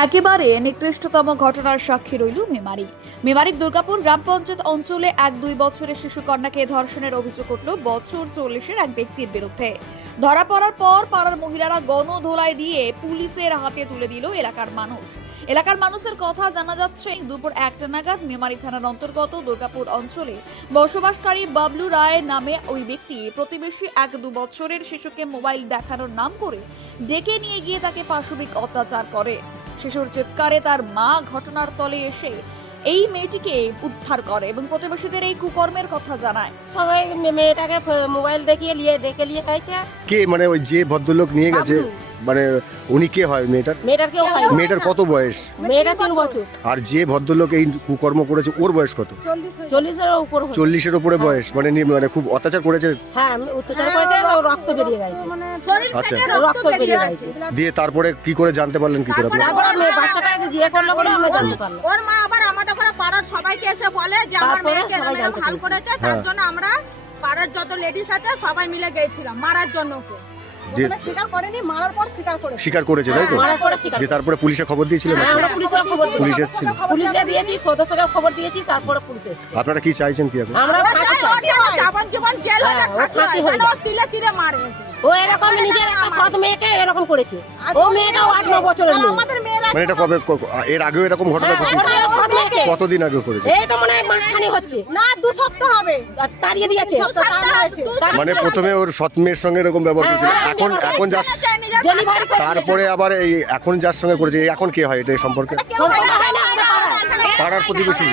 একেবারে নিকৃষ্টতম ঘটনার সাক্ষী রইল মেমারির দুর্গাপুর গ্রাম পঞ্চায়েত অঞ্চলে 1-2 বছরের শিশু কন্যাকে ধর্ষণের অভিযোগ উঠল বছর 40-এর এক ব্যক্তির বিরুদ্ধে। ধরা পড়ার পর পাড়ার মহিলারা গণধোলাই দিয়ে পুলিশের হাতে তুলে দিল এলাকার মানুষের কথা জানা যাচ্ছে দুপুর 1টা নাগাদ মেমারি থানার অন্তর্গত দুর্গাপুর অঞ্চলে বসবাসকারী বাবলু রায় নামে ওই ব্যক্তি প্রতিবেশী 1-2 বছরের শিশুকে মোবাইল দেখানোর নাম করে ডেকে নিয়ে গিয়ে তাকে পাশবিক অত্যাচার করে। শিশুর চিৎকারে তার মা ঘটনার তলে এসে এই মেয়েটিকে উদ্ধার করে এবং প্রতিবেশীদের এই কুকর্মের কথা জানায়। সবাই মেয়েটাকে মোবাইল দেখিয়ে ডেকে নিয়ে গেছে। কে মানে ওই যে ভদ্রলোক নিয়ে গেছে মানে উনি কে হয় মেয়েটার কেউ হয় না। মেয়েটার কত বয়স? মেয়েটা 3 বছর। আর যে ভদ্রলোক এই কুকর্ম করেছে ওর বয়স কত? 40-এর উপর। 40-এর উপরে বয়স। মানে খুব অত্যাচার করেছে। হ্যাঁ অত্যাচার করেছে, রক্ত বেরিয়ে গেছে। আচ্ছা, রক্ত বেরিয়ে গেছে। দিয়ে তারপরে কি করে জানতে পারলেন কি করে আপনি? তারপরে বাচ্চাটা দিয়ে করলো বলে আমরা জানতে পারলাম। ওর মা আবার আমাদের করে পাড়ার সবাইকে এসে বলে যে আমার মেয়েকে এরকম হাল করেছে, তার জন্য আমরা পাড়ার যত লেডিস আছে সবাই মিলে গিয়েছিলাম মারার জন্য। ওকে স্বীকার করেনি, মারার পর স্বীকার করেছে তাই তো? দিয়ে তারপরে পুলিশে খবর দিয়েছিলেন? পুলিশ এসেছিল? পুলিশে দিয়েছি, সদস্যকে খবর দিয়েছি, তারপরে পুলিশ এসেছে। আপনারা কি চাইছেন কি এখন? আমরা জীবন জেল হয়ে যাক, ফাঁসি হয়ে যাক, তিলে তিলে মারবে। ও এরকম নিজের একটা সৎ মেয়েকে এরকম করেছে। ও মেয়েটাও 8-9 বছরের মেয়ে। মানে এটা কবে, এর আগেও এরকম ঘটনা ঘটেছে? কতদিন আগে করেছে? এইটা মানে মাসখানি হচ্ছে না, 2 সপ্তাহ হবে তাড়িয়ে দিয়েছে। মানে প্রথমে ওর সৎ মেয়ের সঙ্গে এরকম ব্যবহার করেছিল, এখন যা ডেলিভারি তারপরে আবার এই এখন যার সঙ্গে করেছে এখন কে হয় এটা সম্পর্কে? সম্পর্ক হয় না, আমরা পাড়ার প্রতিবেশী।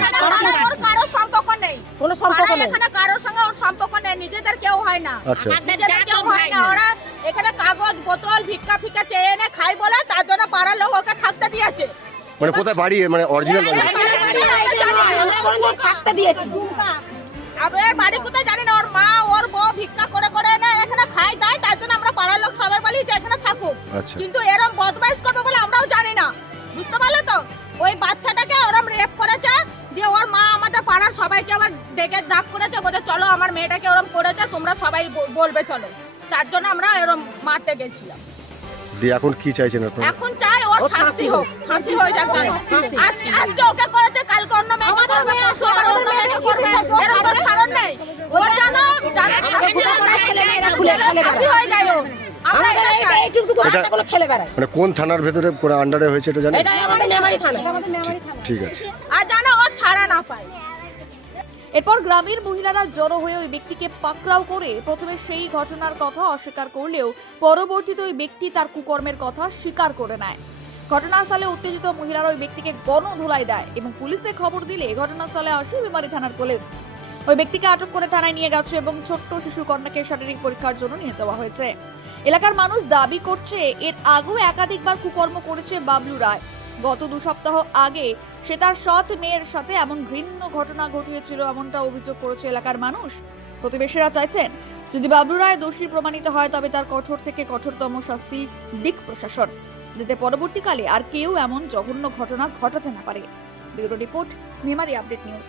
কারো সম্পর্ক নেই, কোনো সম্পর্ক নেই। এখানে কারোর সঙ্গে ওর সম্পর্ক নেই, নিজেদের কেউ হয় না। আচ্ছা, নিজেদের কেউ হয় না। ওরা এখানে কাগজ বোতল ভিক্ষা চেয়ে এনে খাই বলে তার জন্য পাড়ার লোক ওকে থাকতে দিয়েছে। মানে কোথায় বাড়ি, মানে অরিজিনাল বাড়ি? আমরা বরং থাকতে দিয়েছি। আবার বাড়ি কোথায় জানি না। ওর মা ওর বউ ভিক্ষা করে এনে এখানে খাই দেয়, তার জন্য আমরা পাড়ার লোক সবাই বলি যে এখানে থাকুক। আচ্ছা, কিন্তু এরকম বদমাইশ করবে বলে আমরাও জানি না, বুঝতে পারলে তো? ওই বাচ্চাটাকে ওরম রেপ করেছে, দিয়ে ওর মা আমাদের পাড়ার সবাইকে আবার ডেকে ডাক করেছে, বলে চলো আমার মেয়েটাকে ওরম করেছে, তোমরা সবাই বলবে চলো। তার জন্য আমরা এরম মারতে গেছিলাম। দিয়ে এখন কি চাইছেন আপনারা? এখন চাই ওর শাস্তি হোক, ফাঁসি হয়ে যাক। আজকে ওকে করেছে, কালকে অন্য মেয়েকে করবে, পরশু আবার অন্য মেয়েকে করবে। এরকম তো ছাড়ন নেই। ওর জন্য ফাঁসি হয়ে যায়। মানে কোন থানার ভেতরে আন্ডারে হয়েছে এটা জানেন? এটা আমাদের মেমারি থানা। ঠিক আছে। আর জানো ও ছাড়া না পায়। এরপর গ্রামের মহিলারা জড়ো হয়ে ওই ব্যক্তিকে পাকড়াও করে প্রথমে সেই ঘটনার কথা অস্বীকার করলেও পরবর্তীতে ওই ব্যক্তি তার কুকর্মের কথা স্বীকার করে নেয়। ঘটনাস্থলে উত্তেজিত মহিলারা ওই ব্যক্তিকে গণধোলাই দেয় এবং পুলিশে খবর দিলে ঘটনাস্থলে আসে মেমারি থানার পুলিশ। ওই ব্যক্তিকে আটক করে থানায় নিয়ে গেছে এবং ছোট্ট শিশু কন্যাকে শারীরিক পরীক্ষার জন্য নিয়ে যাওয়া হয়েছে। এলাকার মানুষ দাবি করছে এর আগেও একাধিকবার কুকর্ম করেছে বাবলু রায়। গত 2 সপ্তাহ আগে সে তার সৎ মেয়ের সাথে এমন ঘৃণ্য ঘটনা ঘটিয়েছিল, এমনটা অভিযোগ করেছে এলাকার মানুষ। প্রতিবেশীরা চাইছেন যদি বাবলু রায় দোষী প্রমাণিত হয় তবে তার কঠোর থেকে কঠোরতম শাস্তি দিক প্রশাসন, যাতে পরবর্তীকালে আর কেউ এমন জঘন্য ঘটনা ঘটাতে না পারে। Bureau report, Memari update news.